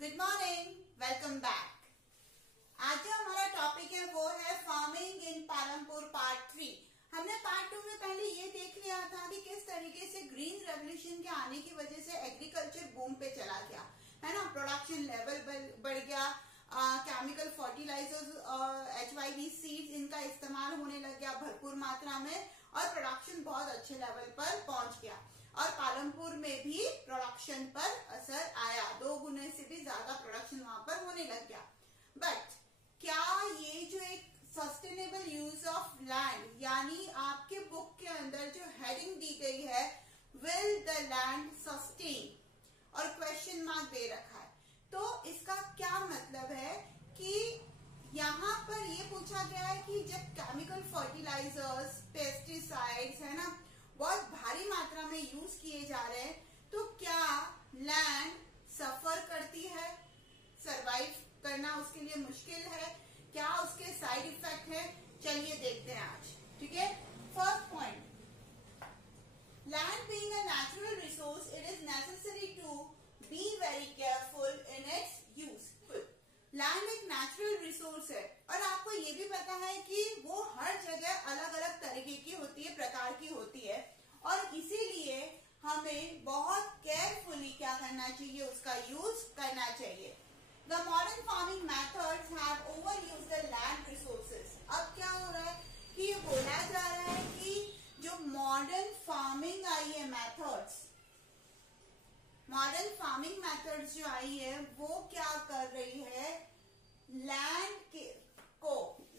Good morning, welcome back. आज जो हमारा टॉपिक है वो है फार्मिंग इन पालमपुर पार्ट 3। हमने पार्ट 2 में पहले ये देख लिया था कि किस तरीके से ग्रीन रेवोल्यूशन के आने की वजह से एग्रीकल्चर बूम पे चला गया, है ना। प्रोडक्शन लेवल बढ़ गया, केमिकल फर्टिलाइजर्स और HYV सीड्स इनका इस्तेमाल होने लग गया भरपूर मात्रा में और प्रोडक्शन बहुत अच्छे लेवल पर पहुंच गया और पालमपुर में भी प्रोडक्शन पर असर आया। 2 गुने से भी ज्यादा प्रोडक्शन वहां पर होने लग गया। बट क्या ये जो एक सस्टेनेबल यूज ऑफ लैंड, यानी आपके बुक के अंदर जो हेडिंग दी गई है विल द लैंड सस्टेन और क्वेश्चन मार्क दे रखा है, तो इसका क्या मतलब है कि यहाँ पर ये पूछा गया है कि जब केमिकल फर्टिलाइजर्स, पेस्टिसाइड्स, है ना, बहुत भारी मात्रा में यूज किए जा रहे हैं, तो क्या लैंड सफर करती है, सरवाइव करना उसके लिए मुश्किल है, क्या उसके साइड इफेक्ट है? चलिए देखते हैं आज, ठीक है। First point, land being a natural resource, it is necessary to be very careful in its use. Land एक नेचुरल रिसोर्स है और आपको ये भी पता है कि वो हर जगह अलग अलग तरीके की होती है, प्रकार की होती है और इसीलिए हमें बहुत केयरफुली क्या करना चाहिए, उसका यूज करना चाहिए। The modern farming methods have overused the land resources. अब क्या हो रहा है कि ये बोला जा रहा है कि जो मॉडर्न फार्मिंग आई है मेथड्स, मॉडर्न फार्मिंग मेथड्स जो आई है वो क्या कर रही है, लैंड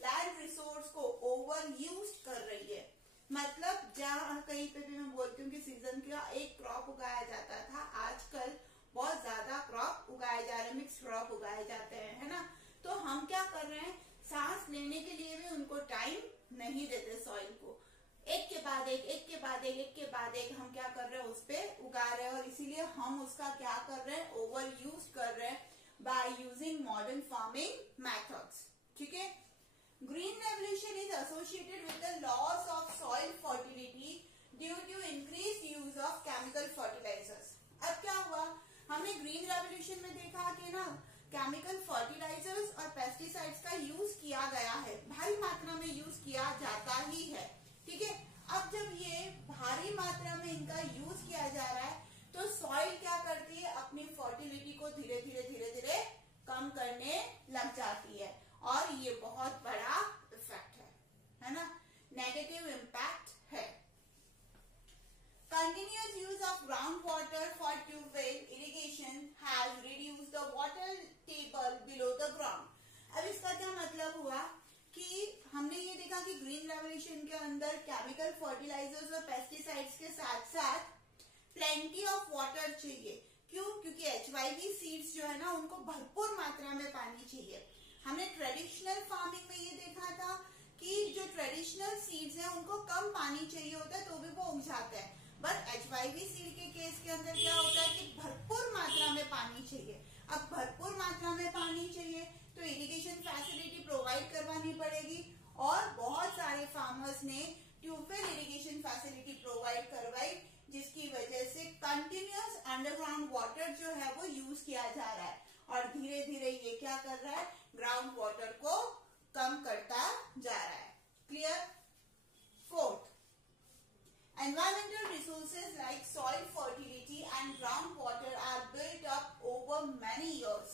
लैंड रिसोर्स को ओवर यूज कर रही है। मतलब जहां कहीं पे भी मैं बोलती हूँ कि सीजन का एक क्रॉप उगाया जाता था, आजकल बहुत ज्यादा क्रॉप उगाए जा रहे हैं, मिक्स क्रॉप उगाए जाते हैं, है ना। तो हम क्या कर रहे हैं, सांस लेने के लिए भी उनको टाइम नहीं देते सॉइल को, एक के बाद एक, एक के बाद एक, एक के बाद एक हम क्या कर रहे हैं, उस पे उगा रहे हैं और इसीलिए हम उसका क्या कर रहे हैं, ओवर यूज कर रहे हैं by using modern farming methods, ठीक है। Green revolution is associated with the loss of soil fertility due to increase use of chemical fertilisers. अब क्या हुआ, हमने ग्रीन रेवोल्यूशन में देखा कि ना केमिकल फर्टिलाइजर्स और पेस्टिसाइड्स का यूज किया गया है, भारी मात्रा में यूज किया जाता ही है, ठीक है। अब जब ये भारी मात्रा में इनका यूज किया जा रहा है तो सॉइल क्या करती है, अपनी फर्टिलिटी को धीरे धीरे कम करने लग जाती है और ये बहुत बड़ा इफेक्ट है ना, नेगेटिव इम्पैक्ट है। Continuous use of groundwater for tubewell irrigation has reduced the water table below the ground. अब इसका क्या मतलब हुआ कि हमने ये देखा कि ग्रीन रेवोल्यूशन के अंदर केमिकल फर्टिलाइजर्स और पेस्टिसाइड्स के साथ साथ प्लेंटी ऑफ वाटर चाहिए। क्यों? क्योंकि HYV सीड्स जो है ना उनको भरपूर मात्रा में पानी चाहिए। हमने ट्रेडिशनल फार्मिंग में ये देखा था कि जो ट्रेडिशनल सीड्स हैं उनको कम पानी चाहिए होता है तो भी वो उग जाते हैं, बट HYV सीड के केस के अंदर क्या होता है कि भरपूर मात्रा में पानी चाहिए। अब भरपूर मात्रा में पानी चाहिए तो इरिगेशन फैसिलिटी प्रोवाइड करवानी पड़ेगी और बहुत सारे फार्मर्स ने ट्यूबवेल इरिगेशन फैसिलिटी प्रोवाइड करवाई, जिसकी वजह से कंटिन्यूअस अंडरग्राउंड वाटर जो है वो यूज किया जा रहा है और धीरे धीरे ये क्या कर रहा है, ग्राउंड वाटर को कम करता जा रहा है। Clear? Fourth, environmental resources like soil fertility and groundwater are built up over many years.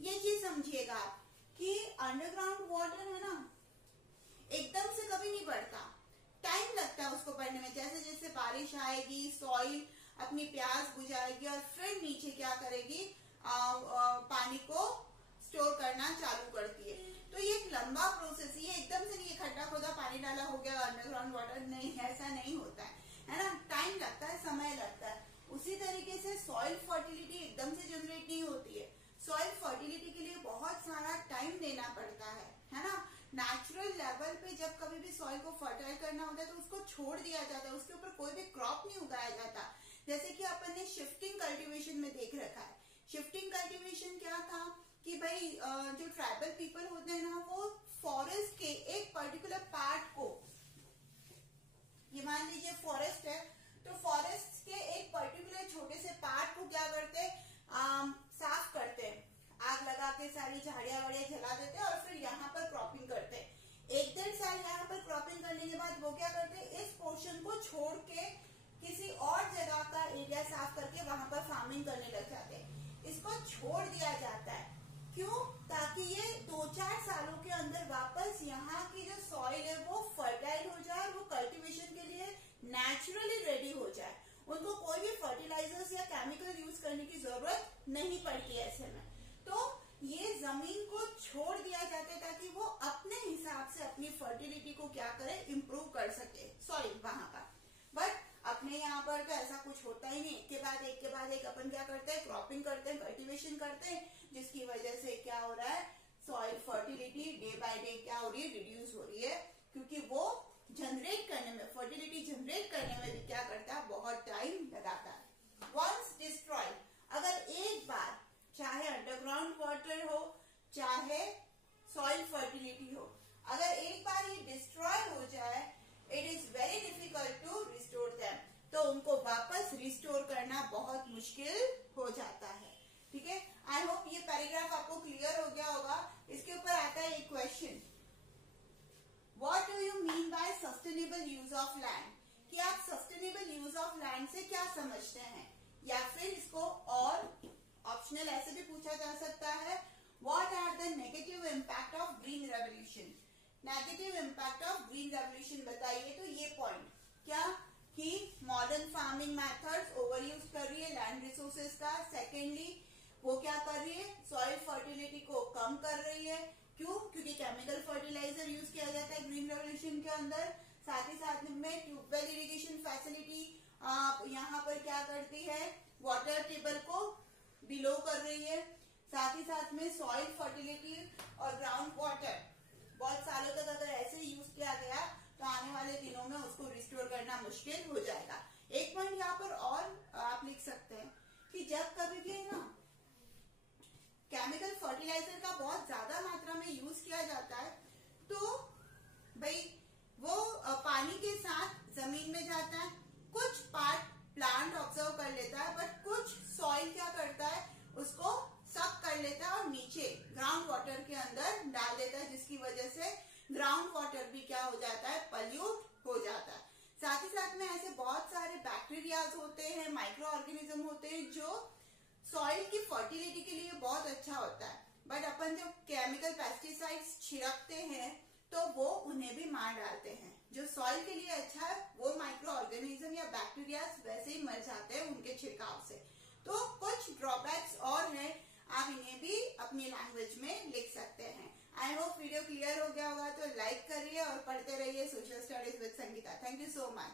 ये चीज समझिएगा आप कि अंडरग्राउंड वाटर है ना एकदम से कभी नहीं बढ़ता, टाइम लगता है उसको बढ़ने में। जैसे जैसे बारिश आएगी सॉइल अपनी प्यास बुझाएगी और फिर नीचे क्या करेगी, पानी को स्टोर करना चालू करती है। तो ये एक लंबा प्रोसेस है, ये एकदम से नहीं खड्डा खोदा पानी डाला हो गया अंडरग्राउंड वाटर, नहीं, ऐसा नहीं होता है ना। टाइम लगता है, समय लगता है। उसी तरीके से सॉइल फर्टिलिटी एकदम से जनरेट नहीं होती है, सॉइल फर्टिलिटी के लिए बहुत सारा टाइम देना पड़ता है ना। नेचुरल लेवल पे जब कभी भी सॉइल को फर्टाइल करना होता है तो उसको छोड़ दिया जाता है, उसके ऊपर कोई भी क्रॉप नहीं उगाया जाता। जैसे कि अपन ने शिफ्टिंग कल्टीवेशन में देख रखा है। शिफ्टिंग कल्टीवेशन क्या था कि भाई जो ट्राइबल पीपल होते हैं ना वो फॉरेस्ट के एक पर्टिकुलर पार्ट को, ये मान लीजिए फॉरेस्ट है तो फॉरेस्ट के एक पर्टिकुलर छोटे से पार्ट को क्या करते हैं, साफ करते हैं, नहीं पड़ती ऐसे में। तो ये जमीन को छोड़ दिया जाता है ताकि वो अपने हिसाब से अपनी फर्टिलिटी को क्या करे, इम्प्रूव कर सके सॉइल वहां का। बट अपने यहाँ पर तो ऐसा कुछ होता ही नहीं, एक के बाद एक अपन क्या करते हैं, क्रॉपिंग करते हैं, कल्टीवेशन करते हैं, जिसकी वजह से क्या हो रहा है, soil fertility day by day क्या हो रही है, रिड्यूस हो रही है, क्योंकि वो जनरेट करने में, फर्टिलिटी जनरेट करने में भी क्या करता है, बहुत टाइम लगाता है। वंस डिस्ट्रॉयड, अगर एक बार चाहे अंडरग्राउंड वाटर हो चाहे सॉइल फर्टिलिटी हो, अगर एक बार ये डिस्ट्रॉय हो जाए, it is very difficult to restore them, तो उनको वापस रिस्टोर करना बहुत मुश्किल हो जाता है। ठीक है, आई होप ये पैराग्राफ आपको क्लियर हो गया होगा। इसके ऊपर आता है एक question, what do you mean by sustainable use of land, कि आप सस्टेनेबल यूज ऑफ लैंड से क्या समझते हैं, या फिर इसको और ऑप्शनल ऐसे भी पूछा जा सकता है, what are the negative impact of green revolution, negative impact of green revolution बताइए। तो ये पॉइंट क्या, कि modern farming methods over use कर रही है लैंड रिसोर्सेज का, सेकेंडली वो क्या कर रही है, सॉइल फर्टिलिटी को कम कर रही है, क्यों, क्योंकि केमिकल फर्टिलाइजर यूज किया जाता है ग्रीन रेवोल्यूशन के अंदर, साथ ही साथ में ट्यूबवेल इरिगेशन फैसिलिटी यहाँ पर क्या करती है, वाटर टेबल को बिलो कर रही है, साथ ही साथ में सॉइल फर्टिलिटी और ग्राउंड वाटर बहुत सालों तक अगर ऐसे यूज किया गया तो आने वाले दिनों में उसको रिस्टोर करना मुश्किल हो जाएगा। एक पॉइंट यहाँ पर और आप लिख सकते हैं कि जब कभी भी है ना केमिकल फर्टिलाइजर का बहुत ज्यादा मात्रा में यूज किया जाता है, तो भाई वो पानी के साथ जमीन में जाता है, कुछ पार्ट प्लांट ऑब्जर्व कर लेता है, बट कुछ सॉइल क्या करता है, उसको सक कर लेता है और नीचे ग्राउंड वाटर के अंदर डाल देता है, जिसकी वजह से ग्राउंड वाटर भी क्या हो जाता है, पल्यूट हो जाता है। साथ ही साथ में ऐसे बहुत सारे बैक्टीरियाज होते हैं, माइक्रो ऑर्गेनिज्म होते हैं जो सॉइल की फर्टिलिटी के लिए बहुत अच्छा होता है, बट अपन जब केमिकल पेस्टिसाइड्स छिड़कते हैं तो वो उन्हें भी मार डालते हैं। जो सॉइल के लिए अच्छा है वो माइक्रो ऑर्गेनिज्म या बैक्टीरिया वैसे ही मर जाते हैं उनके छिड़काव से। तो कुछ ड्रॉबैक्स और हैं, आप इन्हें भी अपनी लैंग्वेज में लिख सकते हैं। आई होप वीडियो क्लियर हो गया होगा, तो लाइक करिए और पढ़ते रहिए social studies with Sangeeta. Thank you so much.